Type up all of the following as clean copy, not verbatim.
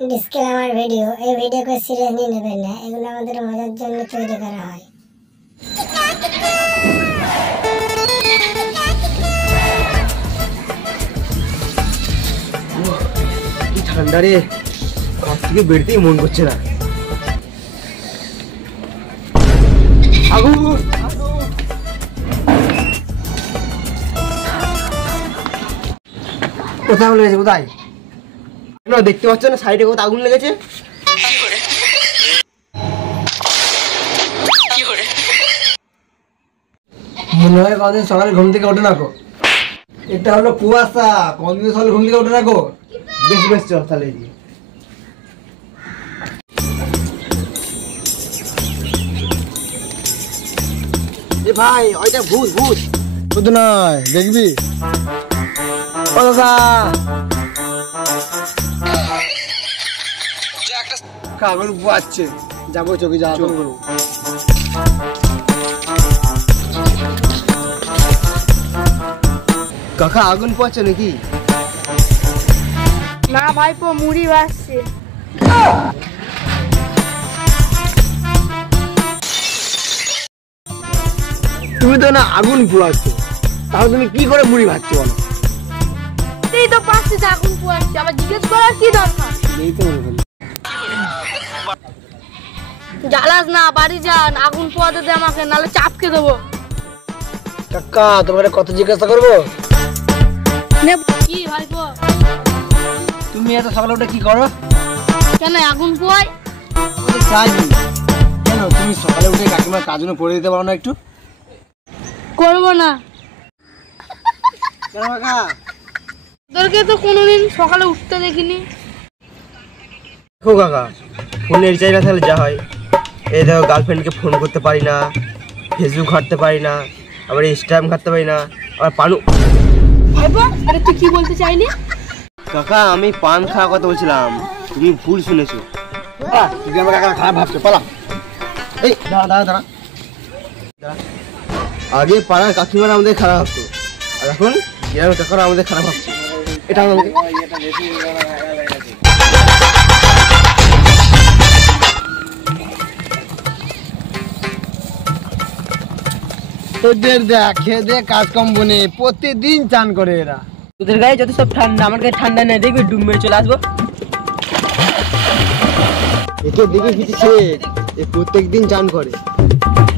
Disclaimer video, এই ভিডিওকে serious নিয়ে নেবেন না, এগুলো আমাদের মজার জন্য তৈরি করা হয়। কি ঠান্ডা রে, ঘর থেকে বেরোতেই মন করছে না। আগুন! কোথায় আগুন লেগেছে? কোথায়? দেখতে পাচ্ছ না সাইডে কোথাও আগুন লেগেছে? মনে হয় কদিন সকালে ঘুম থেকে ওঠে না গো। এটা হলো কুয়াশা, কদিন সকালে ঘুম থেকে ওঠে না গো। বেশ বেশ চল তাহলে। এ ভাই, ওইটা ভূত ভূত। ভূত নয়, দেখবি? ও দাদা, আগুন পোয়াচ্ছে, যাবো চোখে যা করবো। কাকা আগুন পোয়াচ্ছে নাকি? না ভাইপো, মুড়ি ভাসছে। তুমি তো না আগুন পোয়াচ্ছ, তাহলে তুমি কি করে মুড়ি ভাজছো বলো? এই তো পাশে আগুন পোয়াচ্ছে, আবার জিজ্ঞেস করার কি দরকার? এই তো বলবো। জ্বালাস না, বাড়ি যান, আগুন পোয়াতে দে আমাকে, নাহলে চাপকে দেবো। কাকা তোমার কত জিজ্ঞাসা করবো? কি ভাইপো? তুমি এত সকালে উঠে কি করো? কেন আগুন পোয়াই? চাইনি কেন, তুমি সকালে উঠে কাকিমার কাজগুলো করে দিতে পারো না একটু? করবো না। কেন কাকা? তোদেরকে তো কোনোদিন সকালে উঠতে দেখিনি। দেখো কাকা, ফোনে রিচার্জ না থাকলে যা হয়, এই দেখো গার্লফ্রেন্ডকে ফোন করতে পারি না, ফেসবুক ঘাঁটতে পারি না, আবার ইনস্টাগ্রাম ঘাঁটতে পারি না, আবার পানু। ভাইপো, আরে তুই কি বলতে চাইলি? কাকা আমি পান খাওয়ার কথা বলছিলাম, তুমি ভুল শুনেছো। তুই আমার কাকা খারাপ ভাবছো, পালা। এই দাঁড়া দাঁড়া দাঁড়া, আগে পাড়ার কাকিমারা আমাদের খারাপ ভাবতো, আর এখন গ্রামের কাকারা আমাদের খারাপ ভাবছে। এটা আমাকে তোদের দেখ, খেয়ে দে কাজ কম বনে, প্রতিদিন চান করে এরা। তোদের গায়ে যত সব ঠান্ডা, আমার গায়ে ঠান্ডা নেই, দেখবি ডুব মেরে চলে আসবো। একে দেখে ফিটেছে, এ প্রত্যেক দিন চান করে।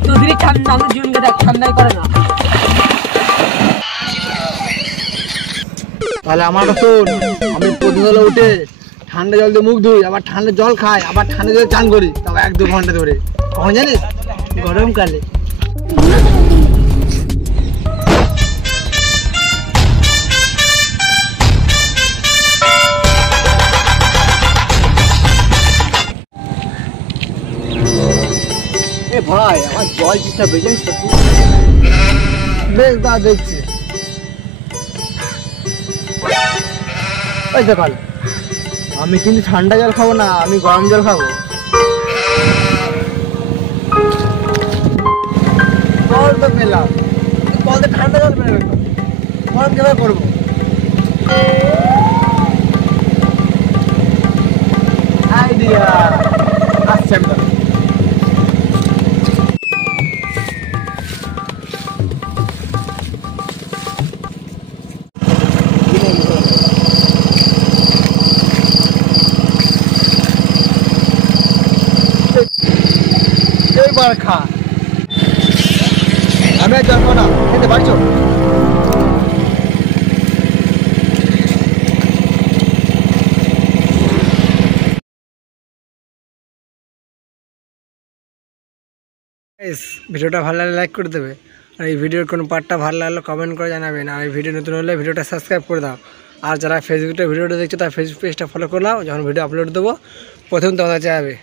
তোদেরই ঠান্ডা, আমাদের জীবনকে দেখ ঠান্ডাই করে না। তাহলে আমার শোন, আমি প্রতিদিন উঠে ঠান্ডা জল দিয়ে মুখ ধুই, আবার ঠান্ডা জল খাই, আবার ঠান্ডা জলে চান করি, তাও 1-2 ঘন্টা ধরে। কখন জানিস? গরমকালে। এ ভাই, আমার জল চেষ্টা বেজেছিস তো? বেশ দা দেখছি। ওই দেখাল, আমি কিন্তু ঠান্ডা জল খাবো না, আমি গরম জল খাবো। জল তো পেলাম, কলতে ঠান্ডা জল পেলে তো গরম কিভাবে করবো? আইডিয়া আসছে একদম। এইবার খা। আমি আর জন্ম না, খেতে পারছো? ভিডিওটা ভালো লাগলে লাইক করে দেবে, আর এই ভিডিওর কোনো পার্টটা ভালো লাগলে কমেন্ট করে জানাবেন, আর এই ভিডিও নতুন হলে ভিডিওটা সাবস্ক্রাইব করে দাও। আর যারা ফেসবুকে ভিডিওটা দেখছো তার ফেসবুক পেজটা ফলো করে নাও, যখন ভিডিও আপলোড দেবো প্রথম তোমার কাছে যাবে।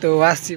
তো আসছি।